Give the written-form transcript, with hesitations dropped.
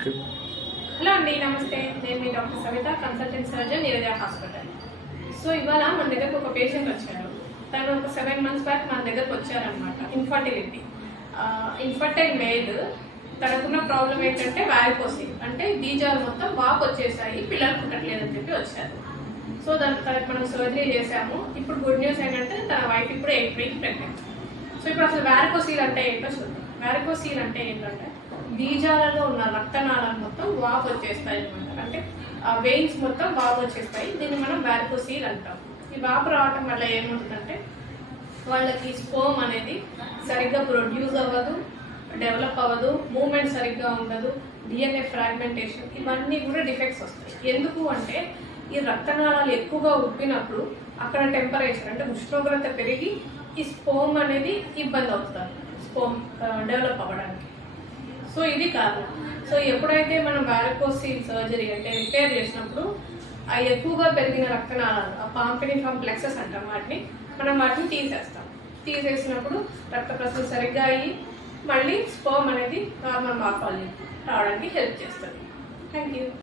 Hello అండి, నమస్తే. నేను మీ doctor Savitha, consultant surgeon, Neeraja hospital. So ఇవాళ మన దగ్గరకు ఒక పేషెంట్ వచ్చారు. తను ఒక 7 months బ్యాక్ మన దగ్గరకు వచ్చారనమాట. Infertile male. తనకున్న ప్రాబ్లం ఏంటంటే వారికోసిల్, అంటే బీజాలు మొత్తం వాపు వచ్చేసాయి, పిల్లలు పుట్టట్లేదని చెప్పి వచ్చారు. సో తనకు మనం సర్జరీ చేసాము. ఇప్పుడు గుడ్ న్యూస్ ఏంటంటే తన వైఫ్ ఇప్పుడు 8 weeks ప్రెగ్నెంట్. సో ఇప్పుడు అసలు వారికోసిల్ అంటే ఏంటో చూద్దాం. వారికోసిల్ అంటే ఏంటంటే బీజాలలో ఉన్న రక్తనాళాలు మొత్తం వాపు వచ్చేస్తాయి అనమాట. అంటే వెయిన్స్ మొత్తం వాపు వచ్చేస్తాయి. దీన్ని మనం వారికోసిల్ అంటాం. ఈ వాపు రావటం వల్ల ఏమవుతుందంటే వాళ్ళకి స్పోమ్ అనేది సరిగ్గా ప్రొడ్యూస్ అవ్వదు, డెవలప్ అవ్వదు, మూమెంట్ సరిగ్గా ఉండదు, డిఎన్ఏ ఫ్రాగ్మెంటేషన్, ఇవన్నీ కూడా డిఫెక్ట్స్ వస్తాయి. ఎందుకు అంటే ఈ రక్తనాళాలు ఎక్కువగా ఉబ్బినప్పుడు అక్కడ టెంపరేచర్ అంటే ఉష్ణోగ్రత పెరిగి ఈ స్పోమ్ అనేది ఇబ్బంది అవుతుంది, స్పోమ్ డెవలప్ అవ్వడానికి. సో ఇది కారణం. సో ఎప్పుడైతే మనం వారికోసిల్ సర్జరీ అంటే రిపేర్ చేసినప్పుడు ఆ ఎక్కువగా పెరిగిన రక్తనాళాలు, ఆ పాంపినిఫార్మ్ ప్లెక్సెస్ అంటాం, మనం వాటిని తీసేసినప్పుడు రక్త ప్రసరణ సరిగ్గా అయ్యి మళ్ళీ స్పోమ్ అనేది నార్మల్ మార్పాలి రావడానికి హెల్ప్ చేస్తుంది. Thank you.